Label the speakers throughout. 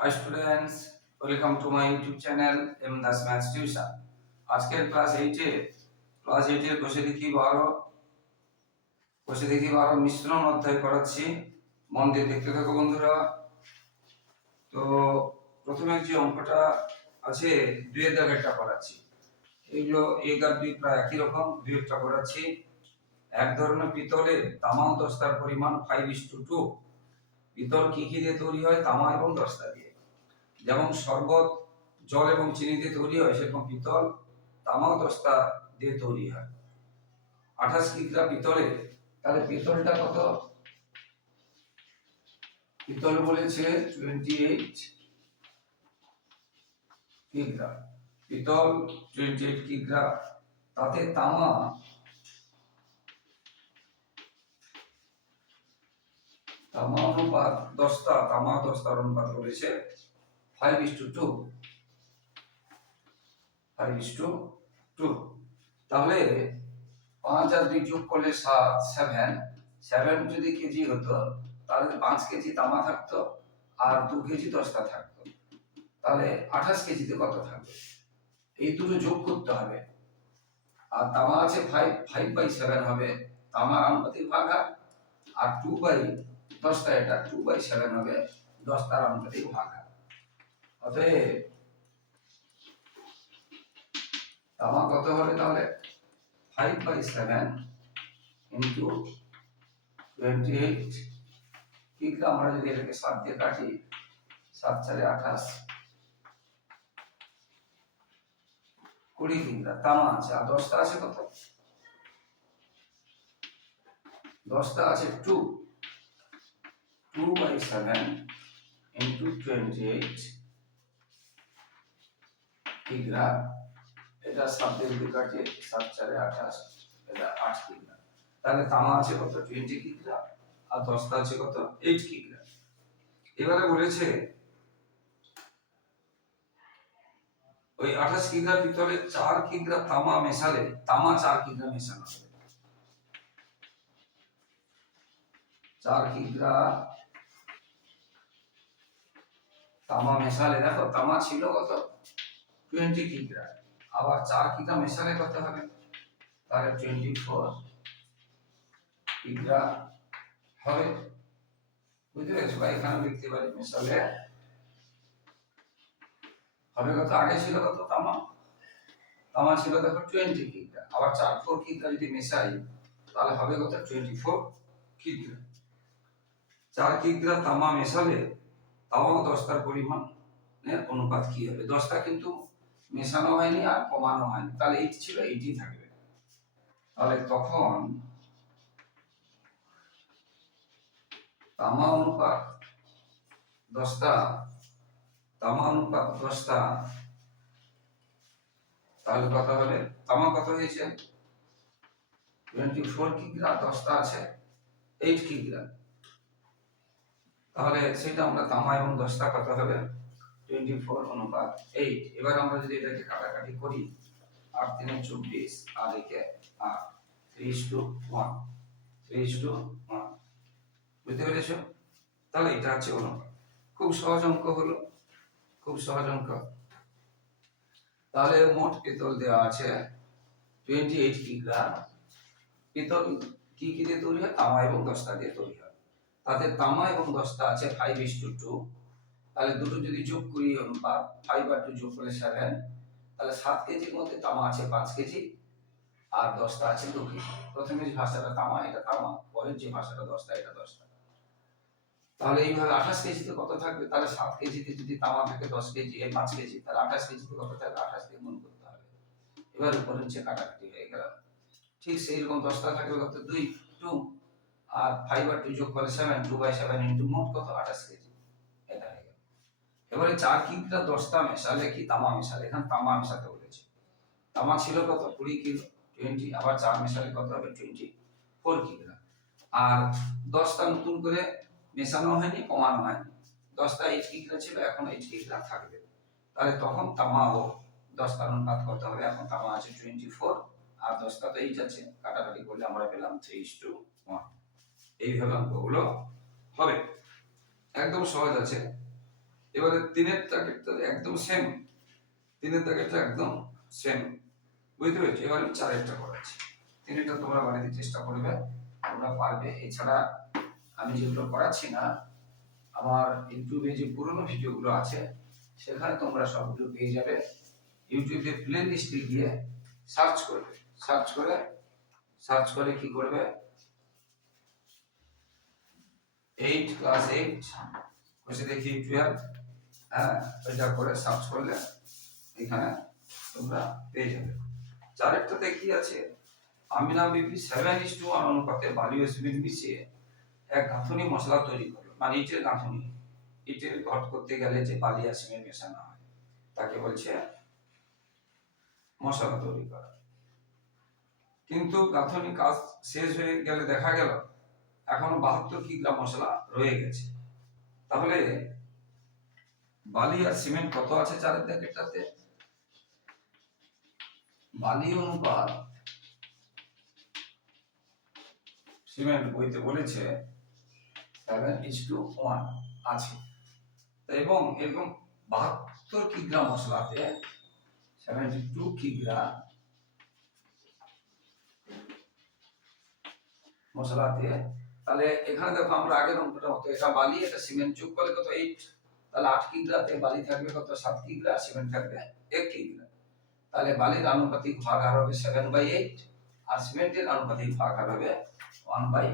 Speaker 1: Hi students welcome to my YouTube channel M Das maths tuition আজকের class এইটে class এইটের বসে দেখি বারো। বসে দেখি বারো মিশ্রণ অধ্যায় করাচ্ছি মন দিয়ে দেখতে থাকো বন্ধুরা। তো প্রথমে যে অঙ্কটা আছে দুয়ের দাগেরটা করাচ্ছি এইগুলো এক আর দুই প্রায় একই রকম দুয়েরটা করাচ্ছি এক ধরনের পিতলে তামা দস্তার পরিমাণ ফাইভ ইস টু টু পিতল কি কি দিয়ে তৈরি হয়? তামা এবং দস্তা দিয়ে। যেমন শরবত, জল এবং চিনিতে তৈরি হয়, সেরকম পিতল তামাক দস্তা দিয়ে তৈরি হয়। আঠাশ কিগ্রা পিতলে, তাহলে পিতলটা কত? পিতল বলেছে টোয়েন্টি এইট কিগ্রা। পিতল টোয়েন্টি এইট কিগ্রা। তাতে তামা তামা অনুপাত দশটা তামা দশটার অনুপাত রয়েছে 5 is to 2 5 is to 2 তাহলে 5 আর 2 যোগ করলে 7 7 7 যদি কেজি হতো, তাহলে 5 কেজি তামা থাকতো আর 2 কেজি দস্তা থাকতো। তাহলে 28 কেজিতে কত থাকবে? এই দুটো যোগ করতে হবে। আর তামা আছে 5 5 বাই 7 হবে। তামার আনুপাতিক ভাগ। আর 2 বাই দস্তা এটা 2 বাই 7 হবে। দস্তার আনুপাতিক ভাগ। অতএব তামা কত হবে তাহলে? Five by seven into twenty eight কিগ্রা আমরা যদি এটাকে সাত দিয়ে কাটি, সাত চারে আঠাশ। কুড়ি কিগ্রা তামা আছে। আর দশটা আছে কত? দশটা আছে two two by seven into twenty eight কিগ্রা এটা সাত দিয়ে সাত চারে আঠাশ এটা আট কিগ্রা। তাহলে তামা আছে কত? টোয়েন্টি কিগ্রা, আর দশটা আছে কত? এইট কিগ্রা। এবারে বলেছে, ওই আঠাশ কিগ্রা ভিতরে চার কিগ্রা তামা মেশালে, তামা চার কিগ্রা মেশানো হবে। চার কিগ্রা তামা মেশালে, দেখো তামা ছিল কত? টোয়েন্টি কিগ্রা আবার চার কিগ্রা মেশালে কত হবে? তাহলে টোয়েন্টি ফোর কিগ্রা হবে। বুঝতে পেরেছ? বা এখানে লিখতে পারি, মেশালে হবে কত? আগে ছিল কত? তামা? তামা ছিল দেখো টোয়েন্টি কিগ্রা আবার চার ফোর কিগ্রা যদি মেশাই, তাহলে হবে কত? টোয়েন্টি ফোর কিগ্রা চার কিগ্রা তামা মেশালে তামা ও দশটার পরিমাণ অনুপাত কি হবে? দশটা কিন্তু মেশানো হয়নি আর কমানো হয়নি। তাহলে এইট ছিল, এইটই থাকবে। তাহলে তখন তামা অনুপাত দশটা, তামা অনুপাত দশটা, তাহলে কত হবে তামা কত হয়েছে? টোয়েন্টি ফোর কিগ্রা দশটা আছে এইট কিগ্রা তাহলে সেটা আমরা তামা এবং দশটা কত হবে। টোয়েন্টি এবার আমরা যদি এটাকে কাটাকাটি করি, আট চব্বিশ, আর একে বুঝতে পেরেছ? তাহলে এটা খুব সহজ অঙ্ক হলো, খুব সহজ অঙ্ক। তাহলে মোট পিতল দেওয়া আছে টোয়েন্টি এইট কিগ্রা পিতল কি কি দিয়ে তৈরি হয়? তামা এবং দশটা দিয়ে তৈরি হয়। তাতে তামা এবং দশটা আছে ফাইভ ইস টু টু তাহলে দুটো যদি যোগ করি অনুপাত ফাইভ আর টু যোগ করলে সেভেন তাহলে সাত কেজির মধ্যে তামা আছে পাঁচ কেজি, আর দশটা আছে দু কেজি। প্রথমে যে ভাষাটা তামা, এটা তামা, পরের যে ভাষাটা দশটা, এটা দশটা। তাহলে এইভাবে আঠাশ কেজিতে কত থাকবে? তাহলে সাত কেজিতে যদি তামা থাকে দশ কেজি এই পাঁচ কেজি, তাহলে আঠাশ কেজিতে কত থাকবে? আঠাশ দিয়ে গুণ করতে হবে। এবার উপরে নিচে কাটাকাটি হয়ে গেল। ঠিক সেই রকম দশটা থাকবে কত? দুই টু আর ফাইভ আর টু যোগ করে seven two by seven into মোট কত? আঠাশ কেজি। এবারে চার কিগ্রা দশটা মেশালে কি তামা মেশালে? এখানে তামা মেশাতে বলেছে। তামা ছিল কত? কুড়ি কিলো টোয়েন্টি আবার চার মেশালে কত হবে? টোয়েন্টি ফোর কিগ্রা আর দশটা নতুন করে মেশানো হয়নি, কমানো হয়নি। দশটা এইট কিগ্রা ছিল, এখন এইট কিগ্রা থাকবে। তাহলে তখন তামা ও দশটা অনুপাত করতে হবে? এখন তামা আছে টোয়েন্টি ফোর আর দশটা তো এইট আছে। কাটাকাটি করলে আমরা পেলাম থ্রি টু ওয়ান এইভাবে অঙ্কগুলো হবে। একদম সহজ আছে। এবারে তিনের প্যাকেটটা একদম সেম তিনের প্যাকেটটা একদম সেম বুঝতে পেরেছ? এবার চারেরটা করাচ্ছি। তিনেরটা তোমরা বাড়িতে চেষ্টা করবে, তোমরা পারবে। এছাড়া আমি যেগুলো করাচ্ছি না, আমার ইউটিউবে যে পুরনো ভিডিওগুলো আছে, সেখানে তোমরা সবগুলো পেয়ে যাবে। ইউটিউবে প্লে লিস্টে গিয়ে সার্চ করবে। সার্চ করে সার্চ করে কি করবে? এইট ক্লাস এইট দেখি টুয়েলভ হ্যাঁ এটা করে সার্চ করলে এখানে তোমরা পেয়ে যাবে। চারেরটাতে কি আছে? আমিনা বিপি সেভেন ইস টু অনুপাতে বালি সিমেন্ট মিশিয়ে এক গাঁথনি মশলা তৈরি করল। মানে ইটের গাঁথনি। ইটের ঘট করতে গেলে যে বালি আর সিমেন্ট মেশানো হয়, তাকে বলছে মশলা তৈরি করা। কিন্তু গাঁথনি কাজ শেষ হয়ে গেলে দেখা গেল, এখনও বাহাত্তর কিগ্রা মশলা রয়ে গেছে। তাহলে বালি আর সিমেন্ট কত আছে চারের প্যাকেটটাতে বালি অনুপাত সিমেন্ট বইতে বলেছে সেভেন ইস টু ওয়ান আছে। এবং এরকম বাহাত্তর কিগ্রা মশলাতে সেভেন্টি টু কিগ্রা মশলাতে। তাহলে এখানে দেখো আমরা আগের অঙ্কটা মতো, এটা বালি, এটা সিমেন্ট যোগ করলে কত? এইট তাহলে আট কিগ্রাতে বালি থাকবে কত? সাত কিগ্রা সিমেন্ট থাকবে এক কিগ্রা তাহলে বালির আনুপাতিক ভাগ আর হবে সেভেন বাই এইট আর সিমেন্টের আনুপাতিক ভাগ আর হবে ওয়ান বাই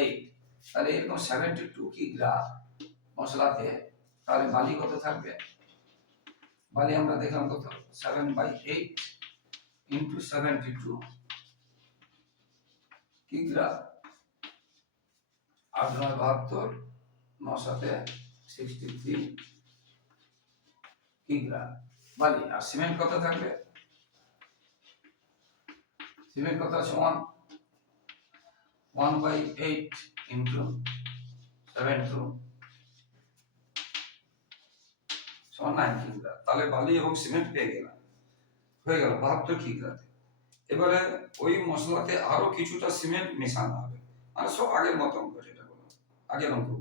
Speaker 1: এইট তাহলে এরকম সেভেন্টি টু কিগ্রা মশলাতে? তাহলে বালি কত থাকবে? বালি আমরা দেখলাম কত? Seven by eight into seventy two কিগ্রা আট নয় বাহাত্তর সাথে বালি, আর সিমেন্ট কত থাকবে? সিমেন্ট কত one by eight into seven two তাহলে বালি এবং সিমেন্ট পেয়ে গেলাম। হয়ে গেল বাহাত্তর কিগ্রাতে এবারে ওই মশলাতে আরও কিছুটা সিমেন্ট মেশানো হবে। মানে সব আগের মতন করে যেটা বললাম। আগের অঙ্কগুলো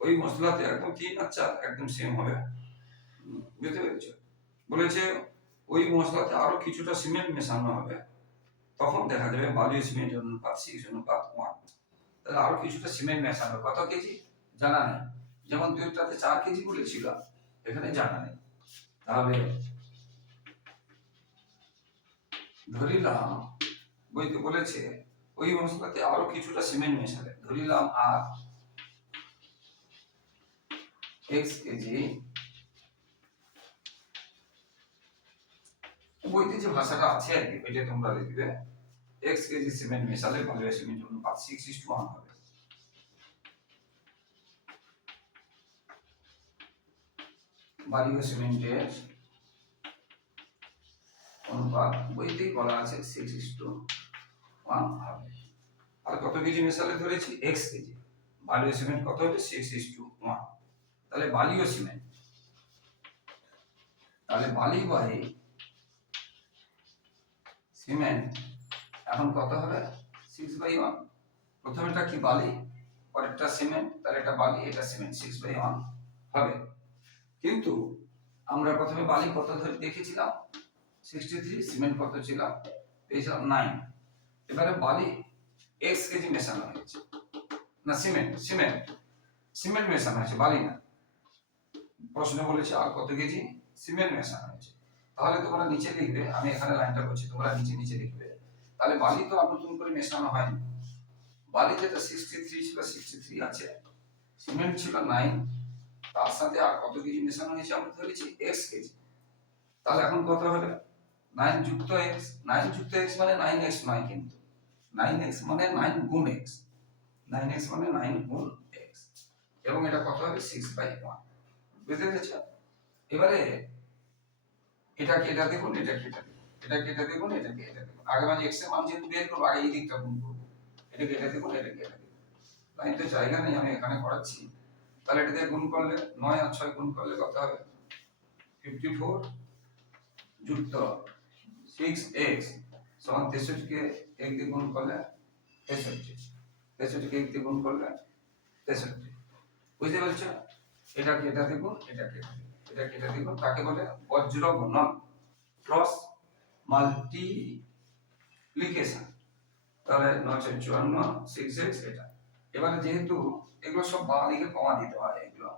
Speaker 1: ওই মশলাতে একদম তিন আর চার একদম সেম হবে। বুঝতে পেরেছ? বলেছে ওই মশলাতে আরও কিছুটা সিমেন্ট মেশানো হবে। তখন দেখা যাবে বালি ও সিমেন্টের অনুপাত সিক্স অনুপাত ওয়ান তাহলে আরও কিছুটা সিমেন্ট মেশানো কত কেজি? জানা নেই। যেমন দুইটাতে চার কেজি বলেছিল, এখানে জানা নেই। তাহলে ধরিলাম বইতে বলেছে, ওই মশলাতে আরও কিছুটা সিমেন্ট মেশালে। ধরিলাম আর এক্স কেজি বইতে যে ভাষাটা আছে আর কি, ওইটা তোমরা লিখবে এক্স কেজি সিমেন্ট মেশালে বালি ও সিমেন্ট অনুপাত সিক্স ইস টু ওয়ান হবে। বালি ও সিমেন্টের অনুপাত বইতেই বলা আছে সিক্স ইস টু ওয়ান হবে। আর কত কেজি মেশালে ধরেছি? এক্স কেজি। বালি ও সিমেন্ট কত হবে? সিক্স ইস টু ওয়ান তাহলে বালি ও সিমেন্ট। তাহলে বালি বাই সিমেন্ট। এখন কত হবে? সিক্স বাই ওয়ান প্রথমেটা কি বালি? পরেরটা সিমেন্ট। তাহলে এটা বালি, এটা সিমেন্ট সিক্স বাই ওয়ান হবে। কিন্তু আমরা প্রথমে বালি কত ধরে দেখেছিলাম? সিক্সটি থ্রি সিমেন্ট কত ছিল? পেয়েছিলাম নাইন এবারে বালি এক্স কেজি মেশানো হয়েছে? না, সিমেন্ট সিমেন্ট। সিমেন্ট মেশানো হয়েছে, বালি না। প্রশ্ন বলেছে, আর কত কেজি? সিমেন্ট মেশানো হয়েছে। তাহলে তোমরা নিচে লিখবে, আমি এখানে লাইনটা করছি তোমরা নিচে নিচে লিখবে। তাহলে বালি তো আর নতুন করে মেশানো হয়নি। বালি যেটা সিক্সটি থ্রি ছিল সিক্সটি থ্রি আছে। সিমেন্ট ছিল নাইন তার সাথে আর কত কেজি মেশানো হয়েছে আমরা ধরেছি এক্স কেজি। তাহলে এখন কত হবে? নাইন যুক্ত এক্স নাইন যুক্ত এক্স মানে নাইন এক্স নয় কিন্তু। নাইন এক্স মানে নাইন গুণ এক্স নাইন এক্স মানে নাইন গুণ এক্স এবং এটা কত হবে? সিক্স বাই ওয়ান বুঝতে পেরেছ? এবারে এটাকে এটা দেখুন এটাকে এটা দেখুন এটাকে এটা দেখুন, এটাকে এটা দেখুন। আগে মানে এক্সের মান যেহেতু বের করব, আগে এই দিকটা গুণ করব। এটাকে এটা দেখুন, এটাকে এটা দেখুন। লাইন তো জায়গা নেই, আমি এখানে করাচ্ছি। তাহলে এটা দিয়ে গুণ করলে নয় আর ছয় গুণ করলে কত হবে? ফিফটি ফোর যুক্ত সিক্স এক্স সমান তেষট্টিকে এক দিয়ে গুণ করলে তেষট্টি। তেষট্টিকে এক দিয়ে গুণ করলে তেষট্টি। বুঝতে পারছ? এটা কেটে দেবো, এটা কেটে এটা কেটে দেবো, তাকে বলে বজ্র গুণন ক্রস মাল্টিপ্লিকেশন তাহলে নয়শো চুয়ান্ন সিক্স এক্স এটা। এবারে যেহেতু এগুলো সব বাঁ দিকে কমা দিতে হয়, এগুলো।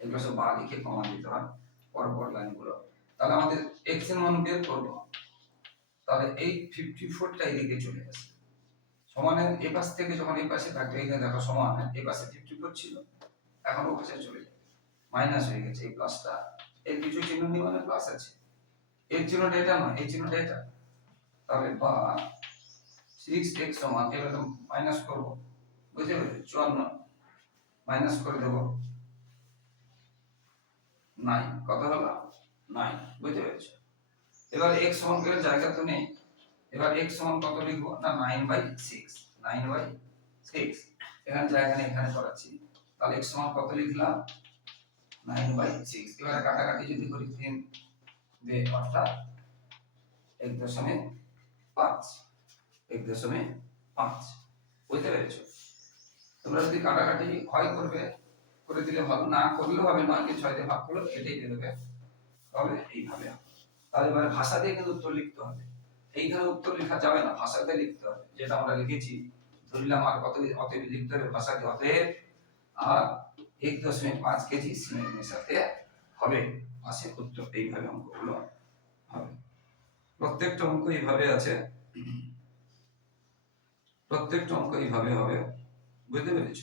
Speaker 1: এগুলো সব বাঁ দিকে কমা দিতে হয় পর পরপর লাইনগুলো। তাহলে আমাদের এক্সের মান বের করব। তাহলে এই ফিফটি ফোরটা এদিকে চলে আসে সমানের এই পাশ থেকে যখন এই পাশে থাকবে, এখানে দেখো সমান এই পাশে ফিফটি ফোর ছিল। এখন ও চলে মাইনাস হয়ে গেছে এই প্লাসটা এর কিছু চিহ্ন নিয়ে মানে প্লাস আছে। এর চিহ্নটা এটা নয় এই চিহ্নটা এটা তাহলে বা সিক্স এক্স সমান, এবার মাইনাস করব। বুঝতে পেরেছি? চুয়ান্ন। মাইনাস করে দেবো। নাইন কত হলো? নাইন বুঝতে পেরেছ? এবার এক্স সমান করে জায়গা তো নেই। এবার এক্স সমান কত লিখব? না nine by six nine by six এখানে জায়গা নেই, এখানে করাচ্ছি। তাহলে এক্স সমান কত লিখলাম? নাইন বাই সিক্স এবারে কাটাকাটি যদি করি তিন দে অর্থাৎ এক দশমিক পাঁচ। এক দশমিক পাঁচ। বুঝতে পেরেছ? তোমরা যদি কাটাকাটি হয় করবে, করে দিলে ভালো, না করলেও হবে নয়কে ছয় দিয়ে ভাগ করলে এটাই দিয়ে দেবে। তবে এইভাবে। তাহলে এবারে ভাষা দিয়ে কিন্তু উত্তর লিখতে হবে। এইখানে উত্তর লেখা যাবে না ভাষাতে লিখতে হবে। যেটা আমরা লিখেছি, ধরলাম আর কত, অতএব লিখতে হবে ভাষাতে অতএব আর এক দশমিক পাঁচ কেজি সিমেন্ট মেশাতে হবে। আসে উত্তর এইভাবে অঙ্কগুলো হবে। প্রত্যেকটা অঙ্ক এইভাবে আছে। প্রত্যেকটা অঙ্ক এইভাবে হবে। বুঝতে পেরেছ?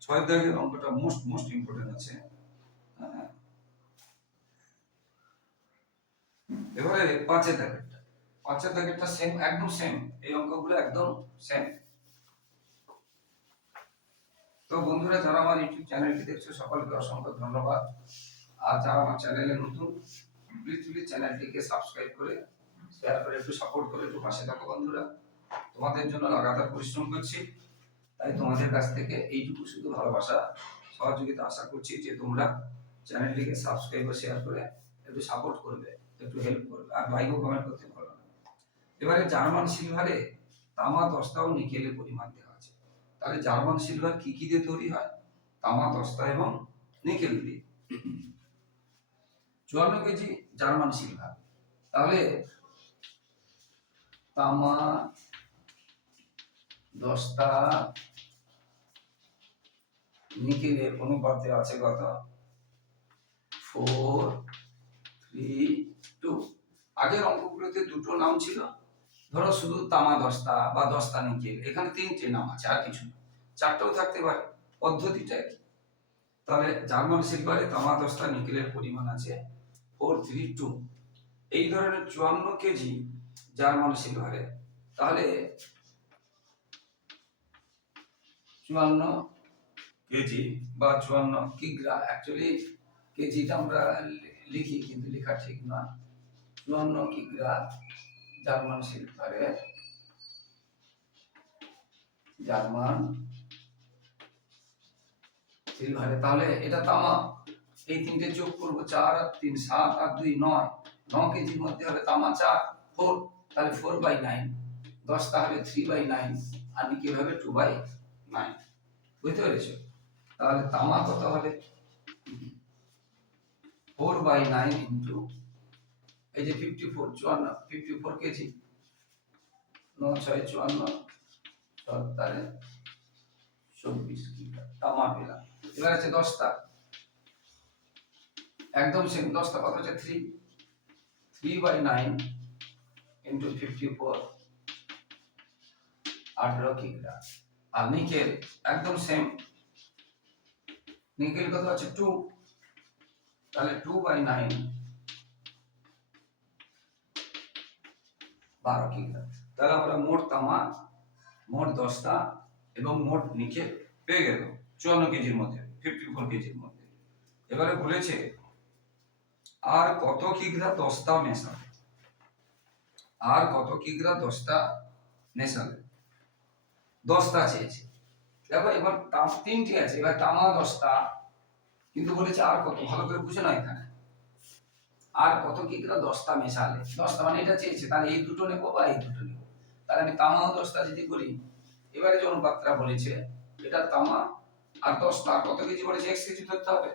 Speaker 1: ছয় দাগের অঙ্কটা মোস্ট মোস্ট ইম্পর্টেন্ট আছে। হ্যাঁ। এবারে পাঁচের দাগেরটা। পাঁচের দাগেরটা সেম একদম সেম এই অঙ্কগুলো একদম সেম তো বন্ধুরা, যারা আমার ইউটিউব চ্যানেলটি দেখছ, সকলকে অসংখ্য ধন্যবাদ। আর যারা আমার চ্যানেলে নতুন প্লিজ প্লিজ চ্যানেলটিকে সাবস্ক্রাইব করে শেয়ার করে, একটু সাপোর্ট করে একটু পাশে থাকো বন্ধুরা। তোমাদের জন্য লাগাতার পরিশ্রম করছি। তাই তোমাদের কাছ থেকে এইটুকু শুধু ভালোবাসা, সহযোগিতা আশা করছি যে তোমরা চ্যানেলটিকে সাবস্ক্রাইব ও শেয়ার করে একটু সাপোর্ট করবে, একটু হেল্প করবে। আর লাইক কমেন্ট করতে না। এবারে জার্মান সিলভারে তামা দস্তা ও নিকেলের পরিমাণ দেওয়া তাহলে জার্মান সিলভার কি কি দিয়ে তৈরি হয়? তামা, দস্তা এবং নিকেল দিয়ে। চুয়ান্ন কেজি জার্মান সিলভার তাহলে তামা, দস্তা, নিকেলের অনুপাতে আছে কত? Four, three, two. আগের অঙ্কগুলোতে দুটো নাম ছিল। ধরো শুধু তামা দস্তা বা দস্তা নিকেল, এখানে তিনটে নাম আছে, আর কিছু চারটেও থাকতে পারে, পদ্ধতিটা একই। তাহলে জার্মান সিলভারে তামা দস্তা নিকেলের পরিমাণ আছে ফোর থ্রি টু। এই ধরনের চুয়ান্ন কেজি জার্মান তাহলে চুয়ান্ন কেজি বা চুয়ান্ন কিগ্রা অ্যাকচুয়ালি কেজিটা আমরা লিখি, কিন্তু লেখা ঠিক না। চুয়ান্ন কিগ্রা জার্মান শিল্পারে জার্মান সিলভারে তাহলে এটা তামা এই তিনটে যোগ করব চার আর তিন, সাত আর দুই, নয়। ন কেজির মধ্যে হবে তামা চার, ফোর। তাহলে ফোর বাই নাইন। দশ তাহলে থ্রি বাই নাইন। আর নিকেল হবে টু বাই নাইন? বুঝতে পেরেছ? তাহলে তামা কত হবে? ফোর বাই নাইন ইন্টু এই যে ফিফটি ফোর চুয়ান্ন ফিফটি ফোর কেজি ন ছয়, চুয়ান্ন সত্তরে চব্বিশ কিলো তামা পেলাম এবার আছে দশটা। একদম সেম দশটা কত হচ্ছে? Three three by nine into fifty four আঠেরো কিগ্রা আর নিকেল, একদম সেম নিকেল কত আছে? টু তাহলে টু বাই নাইন বারো কিগ্রা তাহলে আমরা মোট তামা, মোট দশটা এবং মোট নিকেল পেয়ে গেল চুয়ান্ন কেজির মধ্যে ফিফটি ফোর কেজির মধ্যে। এবারে বলেছে, আর কত কিগ্রা দশটা মেশাবে? আর কত কিগ্রা দশটা মেশাবে? দশটা চেয়েছে। দেখো, এবার তিনটি আছে, এবার তামা দশটা, কিন্তু বলেছে আর কত? ভালো করে বুঝে না এখানে। আর কত কিগ্রা দশটা মেশালে? দশটা মানে এটা চেয়েছে, তাহলে এই দুটো নেব বা এই দুটো নেব? তাহলে আমি তামা দশটা যদি করি, এবারে যে অনুপাতটা বলেছে, এটা তামা আর দশটা কত কেজি বলেছে? এক্স কেজি ধরতে হবে।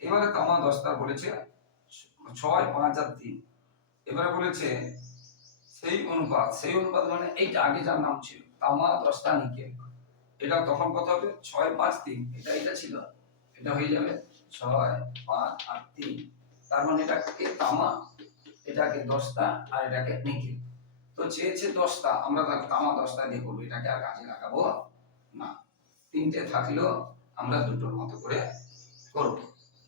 Speaker 1: এবারে তামা দশটা বলেছে, ছয়, পাঁচ আর তিন। এবারে বলেছে, সেই অনুপাত সেই অনুপাত মানে এইটা আগে যার নাম ছিল, তামা দশটা নিকেল। এটা তখন কত হবে? ছয়, পাঁচ, তিন। এটা এটা ছিল। এটা হয়ে যাবে ছয়, পাঁচ আর তিন। তার মানে এটাকে তামা, এটাকে দশটা আর এটাকে নিকেল তো চেয়েছে দশটা আমরা তাহলে তামা দশটা দিয়ে করব এটাকে আর কাজে লাগাবো না। তিনটে থাকলেও আমরা দুটোর মতো করে করব।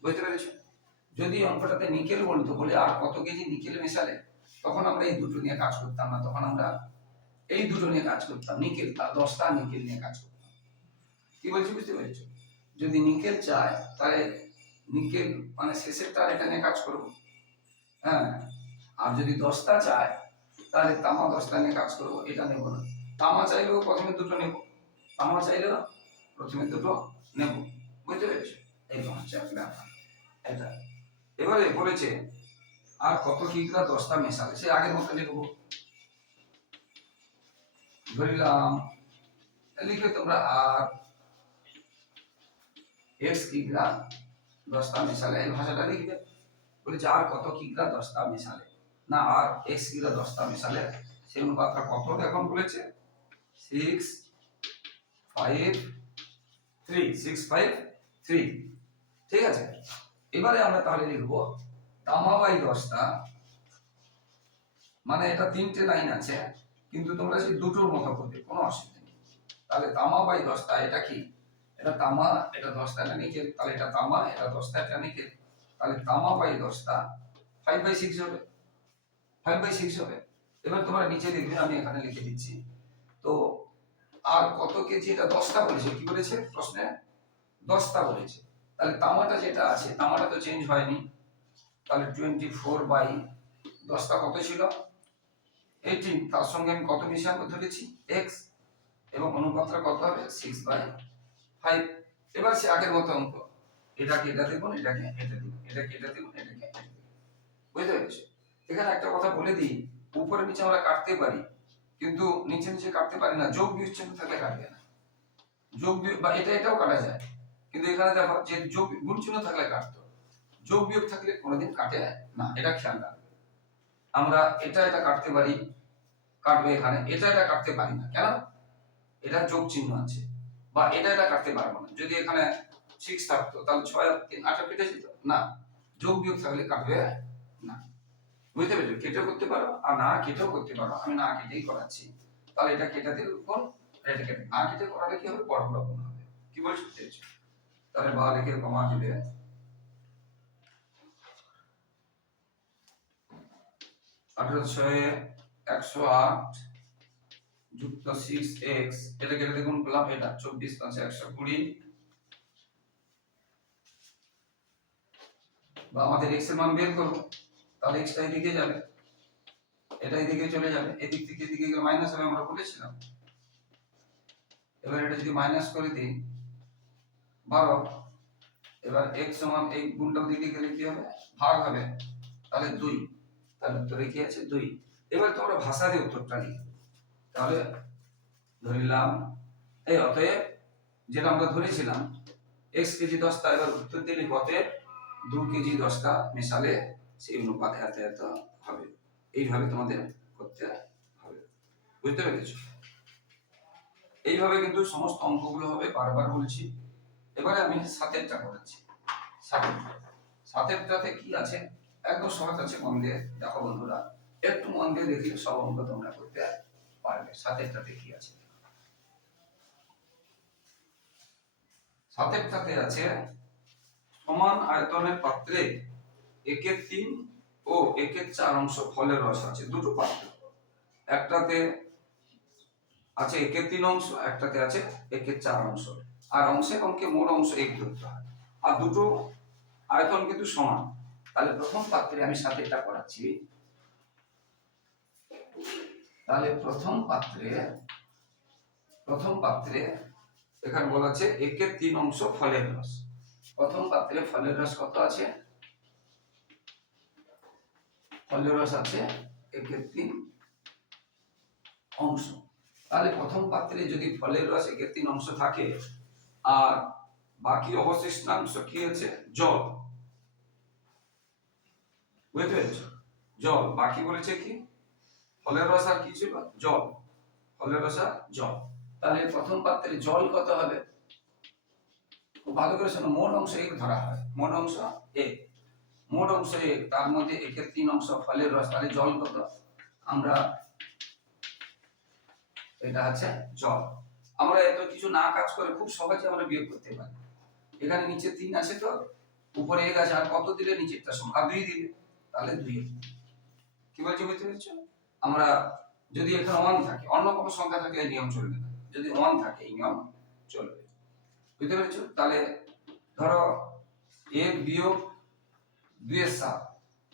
Speaker 1: বুঝতে পেরেছ? যদি অঙ্কটাতে নিকেল বলতো, বলে আর কত কেজি নিকেল মেশালে, তখন আমরা এই দুটো নিয়ে কাজ করতাম না, তখন আমরা এই দুটো নিয়ে কাজ করতাম, নিকেল তা দশটা নিকেল নিয়ে কাজ করতাম। কি বলছি বুঝতে পেরেছ? যদি নিকেল চায়, তাহলে নিকেল মানে শেষেরটা এটা নিয়ে কাজ করব। হ্যাঁ আর যদি দশটা চায়, তাহলে তামা দশটা নিয়ে কাজ করব, এটা নেব না। তামা চাইলেও প্রথমে দুটো নেব। তামা চাইলেও প্রথমে দুটো নেব। বুঝতে পেরেছ? এই হচ্ছে ব্যাপার। এটা। এবারে বলেছে, আর কত কিগ্রা দশটা মেশালে? সে আগের মতো লিখব ধরিলাম। লিখে তোমরা আর এক্স কিগ্রা দশটা মেশালে। এই ভাষাটা লিখবে। বলেছে আর কত কিগ্রা দশটা মেশালে? না, আর এক্স কিগ্রা দশটা মেশালে? সেই অনুপাতটা কত এখন বলেছে? Six five three, six five three. ঠিক আছে? এবারে আমরা তাহলে লিখব তামা বাই দশটা মানে এটা তিনটে লাইন আছে, কিন্তু তোমরা সেই দুটোর মতো করবে, কোনো অসুবিধা নেই। তাহলে তামা বাই দশটা এটা কি? এটা তামা, এটা দশটা এটা নিকেল তাহলে এটা তামা, এটা দশটা এটা নিকেল তাহলে তামা বাই দশটা ফাইভ বাই সিক্স হবে ফাইভ বাই সিক্স হবে। এবার তোমরা নিচে লিখবে আমি এখানে লিখে দিচ্ছি। তো আর কত কেজি, এটা দশটা বলেছে, কি বলেছে প্রশ্নে? দশটা বলেছে। তাহলে তামাটা যেটা আছে, তামাটা তো চেঞ্জ হয়নি। তাহলে টোয়েন্টি ফোর বাই দশটা কত ছিল? এইটিন তার সঙ্গে আমি কত মিশাঙ্ক ধরেছি? এক্স এবং অনুপাতটা কত হবে? সিক্স বাই ফাইভ এবার সে আগের মতো অঙ্ক। এটাকে এটা দেখুন এটাকে এটা দেখুন এটাকে এটা দেখুন এটাকে বুঝতে পেরেছ? এখানে একটা কথা বলে দিই, উপরে নিচে আমরা কাটতে পারি, কিন্তু নিচে নিচে কাটতে পারি না। যোগ চিহ্ন থাকলে কাটবে না। যোগ বা এটা এটাও কাটা যায়। কিন্তু এখানে দেখো যে যোগ গুণ থাকলে কাটতো। যোগ বিয়োগ থাকলে কোনোদিন কাটে না। এটা খেয়াল রাখবে। আমরা এটা এটা কাটতে পারি, কাটবে এখানে। এটা এটা কাটতে পারি না। কেন? এটা যোগ চিহ্ন আছে। বা এটা এটা কাটতে পারব না। যদি এখানে সিক্স থাকতো, তাহলে ছয় তিন, আটটা কেটে যেত। না, যোগ বিয়োগ থাকলে কাটবে না। বুঝতে পেরেছ? কেটেও করতে পারো, আর না কেটেও করতে পারো। আমি না কেটেই করাচ্ছি। তাহলে এটা কেটে দিলে কোন? এটা কেটে না কেটে করালে কি হবে? বড় গুণ হবে। কি বলছো? তাহলে বা লিখে কমা দিবে আঠারো একশো আট যুক্ত সিক্স এক্স এটা কেটে দেখুন পেলাম এটা চব্বিশ পাঁচে একশো কুড়ি। বা আমাদের এক্সের মান বের করব, তাহলে এক্সটা এদিকে যাবে, এটা এদিকে চলে যাবে, এদিক থেকে এদিকে গেলে মাইনাস হবে, আমরা বলেছিলাম। এবার এটা যদি মাইনাস করে দিই, বারো, এবার এক্স সমান এই গুণটা দিকে গেলে কি হবে? ভাগ হবে, তাহলে দুই, তাহলে উত্তরে কি আছে? দুই। এবার তোমরা ভাষা উত্তরটা লিখো। তাহলে ধরিলাম এই অতএব যেটা আমরা ধরেছিলাম এক্স কেজি দশটা, এবার উত্তর দিলে অতএব দু কেজি দশটা মেশালে সেই অনুপাত এত এত হবে। এইভাবে তোমাদের করতে হবে। বুঝতে পেরেছ? এইভাবে কিন্তু সমস্ত অঙ্কগুলো হবে, বারবার বলছি। এবারে আমি সাতেরটা করাচ্ছি সাতের সাতেরটাতে কি আছে? একদম সহজ আছে মন দিয়ে। দেখো বন্ধুরা, একটু মন দিয়ে দেখলে সব অঙ্ক তোমরা করতে পারবে সাতেরটাতে কি আছে। সাতেরটাতে আছে, সমান আয়তনের পাত্রে একের তিন ও একের চার অংশ ফলের রস আছে, দুটো পাত্র। একটাতে আছে একের তিন অংশ, একটাতে আছে একের চার অংশ। আর অংশে অঙ্কে মোট অংশ এক ধরতে হয়। আর দুটো আয়তন কিন্তু সমান। তাহলে প্রথম পাত্রে আমি সাতেরটা করাচ্ছি তাহলে প্রথম পাত্রে প্রথম পাত্রে এখানে বলা আছে একের তিন অংশ ফলের রস। প্রথম পাত্রে ফলের রস কত আছে? ফলের রস আছে একের তিন অংশ। তাহলে প্রথম পাত্রে যদি ফলের রস একের তিন অংশ থাকে, আর বাকি অবশিষ্টাংশ কি আছে? জল। বুঝতে পেরেছ? জল। বাকি বলেছে কি? ফলের রস আর কি ছিল? জল। ফলের রস জল। তাহলে প্রথম পাত্রে জল কত হবে? ভালো করে শোনো, মোট অংশ এক ধরা হয়। মোট অংশ এক। মোট অংশ এক, তার মধ্যে একের তিন অংশ ফলের রস। তাহলে জল কত? আমরা এটা আছে জল। আমরা এত কিছু না কাজ করে খুব সহজে আমরা বিয়োগ করতে পারি। এখানে নিচে তিন আছে তো? উপরে এক আছে। আর কত দিলে নিচেরটা সংখ্যা দুই দিলে? তাহলে দুই। কি বলছি, বুঝতে পেরেছ? আমরা যদি এখানে ওয়ান থাকে, অন্য কোনো সংখ্যা থাকে, এই নিয়ম চলবে না। যদি ওয়ান থাকে, এই নিয়ম চলবে। বুঝতে পেরেছ? তাহলে ধরো এক বিয়োগ দুইয়ের সাত।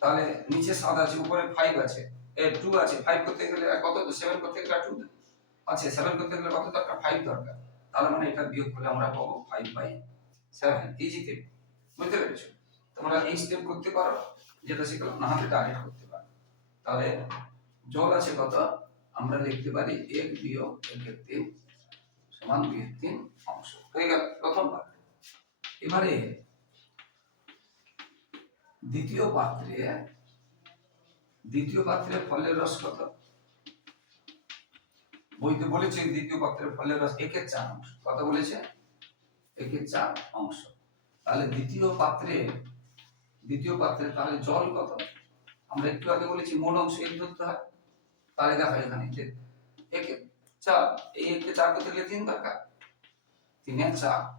Speaker 1: তাহলে নিচে সাত আছে, উপরে ফাইভ আছে। এ টু আছে ফাইভ করতে গেলে কত? সেভেন করতে গেলে টু আছে সেভেন করতে গেলে কত? দরকার ফাইভ দরকার। তাহলে মানে এটা বিয়োগ করলে আমরা পাবো ফাইভ বাই সেভেন ইজিতে বুঝতে পেরেছ? তোমরা এই স্টেপ করতে পারো, যেটা শিখলাম, না হলে ডাইরেক্ট করতে পারো। তাহলে জল আছে কত? আমরা লিখতে পারি এক বিয়োগ একের তিন সমান দুইয়ের তিন অংশ। হয়ে গেল প্রথম পাত্র এবারে দ্বিতীয় পাত্রে দ্বিতীয় পাত্রে ফলের রস কত? বইতে বলেছে দ্বিতীয় পাত্রের ফলের রস একের চার অংশ। কত বলেছে? একের চার অংশ। তাহলে দ্বিতীয় পাত্রে দ্বিতীয় পাত্রে তাহলে জল কত? আমরা একটু আগে বলেছি মোট অংশ এক ধরতে হয়।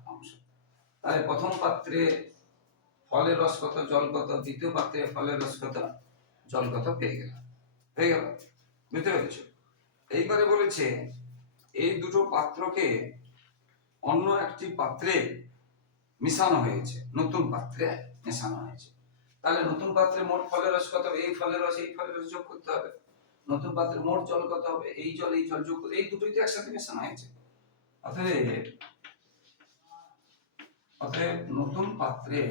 Speaker 1: অংশ। তাহলে প্রথম পাত্রে ফলের রস কত, জল কত, দ্বিতীয় পাত্রে ফলের রস কত, জল কত, পেয়ে গেল হয়ে গেল। বুঝতে পেরেছ? এইবারে বলেছে, এই দুটো পাত্রকে অন্য একটি পাত্রে মিশানো হয়েছে। নতুন পাত্রে মেশানো হয়েছে। তাহলে নতুন পাত্রে মোট ফলের রস কত, এই ফলের রস, এই ফলের রস যোগ করতে হবে। নতুন পাত্রে মোট জল কত হবে? এই জল এই জল, যোগ করতে এই দুটোই তো একসাথে মেশানো হয়েছে। অতএব অতএব নতুন পাত্রে,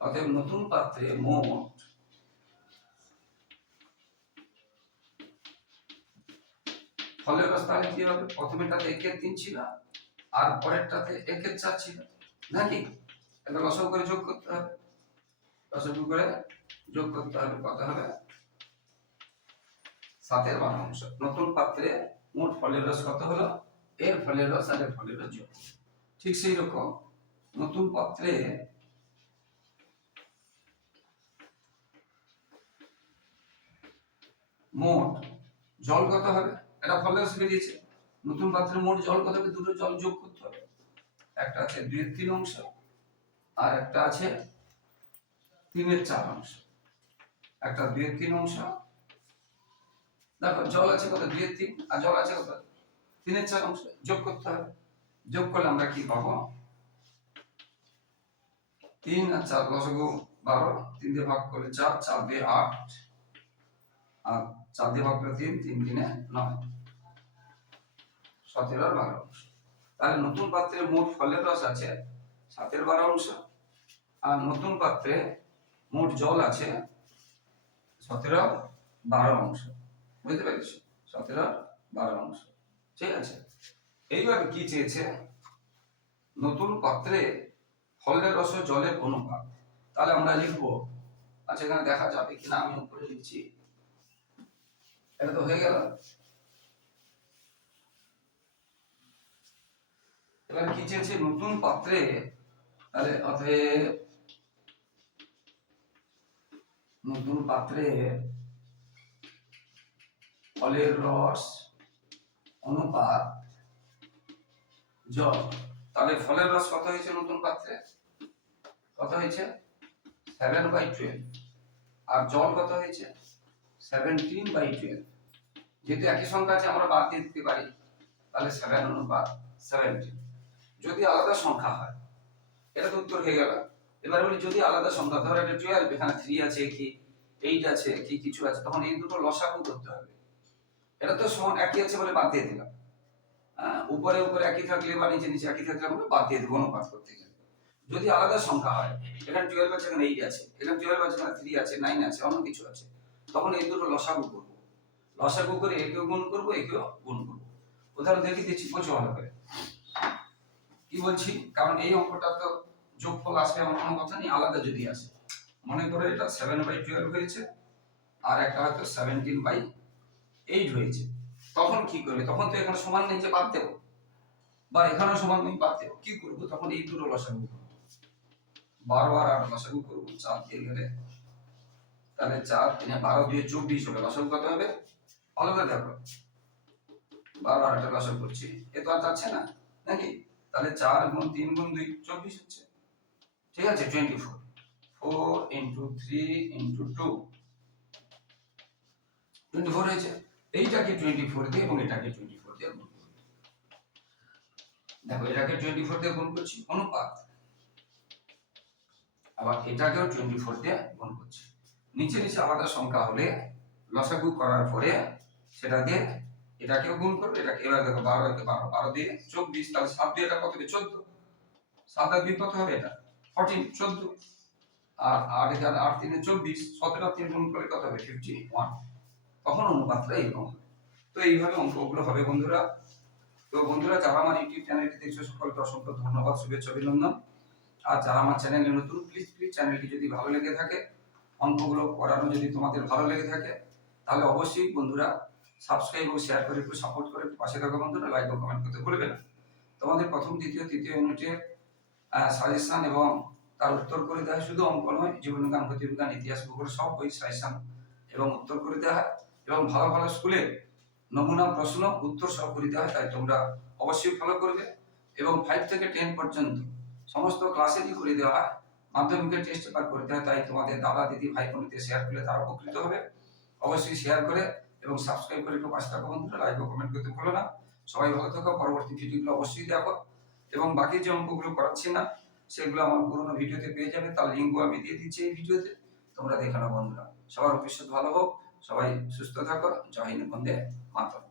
Speaker 1: অতএব নতুন পাত্রে মোট ফলের রস তাহলে কি হবে? প্রথমেটাতে একের তিন ছিল, আর পরেরটাতে একের চার ছিল। নাকি? এটা রসম করে যোগ করতে হবে। রসম করে যোগ করতে হবে। কত হবে সাতের বারো অংশ। নতুন পাত্রে মোট ফলের রস কত হলো? এর ফলের রস আর এর ফলের রস যোগ। ঠিক সেই রকম নতুন পাত্রে মোট জল কত হবে? এটা ফলের রস বেরিয়েছে। নতুন পাত্রে মোট জল কত হবে? দুটো জল যোগ করতে হবে। একটা আছে দুই তিন অংশ, আর একটা আছে তিনের চার অংশ। একটা দুইয়ের তিন অংশ। দেখো, জল আছে কত দুইয়ের তিন, আর জল আছে কত তিনের চার অংশ যোগ করতে হবে। যোগ করলে আমরা কি পাবো? তিন আর চার লসগু বারো, তিন দিয়ে ভাগ করে চার চার দিয়ে আট, আর চার দিয়ে ভাগ করে তিন তিন দিনে নয়। সতেরো আর বারো অংশ। তাহলে নতুন পাত্রে মোট ফলের রস আছে সাতের বারো অংশ, আর নতুন পাত্রে মোট জল আছে সতেরো বারো অংশ। বুঝতে পেরেছ? সতেরো বারো অংশ। ঠিক আছে? এইবার কি চেয়েছে? নতুন পাত্রে ফলের রস জলের অনুপাত। তাহলে আমরা লিখব। আচ্ছা এখানে দেখা যাবে কিনা? আমি উপরে লিখছি। এটা তো হয়ে গেল। এবার কি চেয়েছে? নতুন পাত্রে, তাহলে অতএব নতুন পাত্রে ফলের রস, অনুপাত, জল। তাহলে ফলের রস কত হয়েছে নতুন পাত্রে? কত হয়েছে? সেভেন বাই টুয়েলভ আর জল কত হয়েছে? সেভেন্টিন বাই টুয়েলভ যেহেতু একই সংখ্যা আছে, আমরা বাদ দিয়ে দিতে পারি। তাহলে সেভেন অনুপাত সেভেন্টিন যদি আলাদা সংখ্যা হয় এটা তো উত্তর হয়ে গেল। এবার বলি, যদি আলাদা সংখ্যা, ধরো এটা টুয়েলভ এখানে থ্রি আছে, কি এইট আছে, কি কিছু আছে, তখন এই দুটো লসাগু করতে হবে। এটা তো সমান একই আছে বলে বাদ দিয়ে দিলাম। উপরে উপরে একই থাকলে বা নিচে নিচে একই থাকলে আমরা বাদ দিয়ে দেবো, অনুপাত করতে গেলে। যদি আলাদা সংখ্যা হয়, এখানে টুয়েলভ আছে, এখানে এইট আছে, এখানে টুয়েলভ আছে, এখানে থ্রি আছে নাইন আছে, অন্য কিছু আছে, তখন এই দুটো লসাগু করব। লসাগু করে একেও গুণ করব, একেও গুণ করব। উদাহরণ দেখি দিচ্ছি বোঝো ভালো করে। কি বলছি? কারণ এই অঙ্কটা তো যোগফল আসবে এমন কোনো কথা নেই, আলাদা যদি আসে। মনে করো এটা সেভেন বাই টুয়েলভ হয়েছে, আর একটা হয়তো সেভেন্টিন বাই এইট হয়েছে। তখন কি করবে? তখন তো এখানে সমান নেই যে বাদ দেবো। বা এখানে সমান নেই বাদ দেবো। কি করব? তখন এই দুটো লসাগু করব। বারো আর লসাগু করব, চার দিয়ে গেলে তাহলে চার তিনে বারো দিয়ে চব্বিশ হলে লসাগু কত হবে? আলাদা দেখো। বারো আর একটা লসাগু করছি। এ তো আর যাচ্ছে না? নাকি? তাহলে চার গুণ তিন গুণ দুই, চব্বিশ হচ্ছে। ঠিক আছে twenty four four into three into two twenty four হয়েছে? এইটাকে টোয়েন্টি ফোর দিয়ে এবং এটাকে টোয়েন্টি ফোর দিয়ে গুণ করব। দেখো, এটাকে টোয়েন্টি ফোর দিয়ে গুণ করছি, অনুপাত। আবার এটাকেও টোয়েন্টি ফোর দিয়ে গুণ করছি। নিচে নিচে আলাদা সংখ্যা হলে লসাগু করার পরে সেটা দিয়ে এটাকেও গুণ করবে এটাকে এবার দেখো বারো বারো বারো দিয়ে চব্বিশ, তাহলে সাত দিয়ে এটা কত চোদ্দ। সাত আর দুই কত হবে এটা? ফোরটিন চোদ্দ, আর আট এখানে আট তিনে চব্বিশ, সতেরো, তিন গুণ করলে কত হবে? ফিফটি ওয়ান তখন অনুপাতটা এরকম হবে। তো এইভাবে অঙ্কগুলো হবে বন্ধুরা। তো বন্ধুরা, যারা আমার ইউটিউব চ্যানেলটি দেখছ, সকলকে অসংখ্য ধন্যবাদ, শুভেচ্ছা, অভিনন্দন। আর যারা আমার চ্যানেলে নতুন প্লিজ প্লিজ চ্যানেলটি যদি ভালো লেগে থাকে, অঙ্কগুলো করানো যদি তোমাদের ভালো লেগে থাকে, তাহলে অবশ্যই বন্ধুরা সাবস্ক্রাইব ও শেয়ার করে একটু সাপোর্ট করে পাশে থাকা বন্ধুরা লাইক ও কমেন্ট করতে ভুলবে না। তোমাদের প্রথম, দ্বিতীয়, তৃতীয় ইউনিটের সাজেশন এবং তার উত্তর করে দেওয়া হয় শুধু অঙ্ক নয় জীবনবিজ্ঞান গতিবিজ্ঞান ইতিহাস, ভূগোল সব বই সাজেশন এবং উত্তর করে দেওয়া হয় এবং ভালো ভালো স্কুলে নমুনা, প্রশ্ন, উত্তর সব করে দেওয়া হয়, তাই তোমরা অবশ্যই ফলো করবে এবং ফাইভ থেকে টেন পর্যন্ত সমস্ত ক্লাসেরই করে দেওয়া হয়। মাধ্যমিকের টেস্ট পেপার করে দেওয়া তাই তোমাদের দাদা, দিদি, ভাই, বোনদের শেয়ার করলে তারা উপকৃত হবে। অবশ্যই শেয়ার করে এবং সাবস্ক্রাইব করে একটু পাশে থাকো বন্ধুরা লাইক ও কমেন্ট করতে ভুলো না। সবাই ভালো থাকো। পরবর্তী ভিডিওগুলো অবশ্যই দেখো। এবং বাকি যে অঙ্কগুলো করাচ্ছি না, সেগুলো আমার পুরোনো ভিডিওতে পেয়ে যাবে, তার লিঙ্কও আমি দিয়ে দিচ্ছি এই ভিডিওতে। তোমরা দেখানো বন্ধুরা। সবার ভবিষ্যৎ ভালো হোক, সবাই সুস্থ থাকো, জয় হিন্দ, বন্দে মাতরম।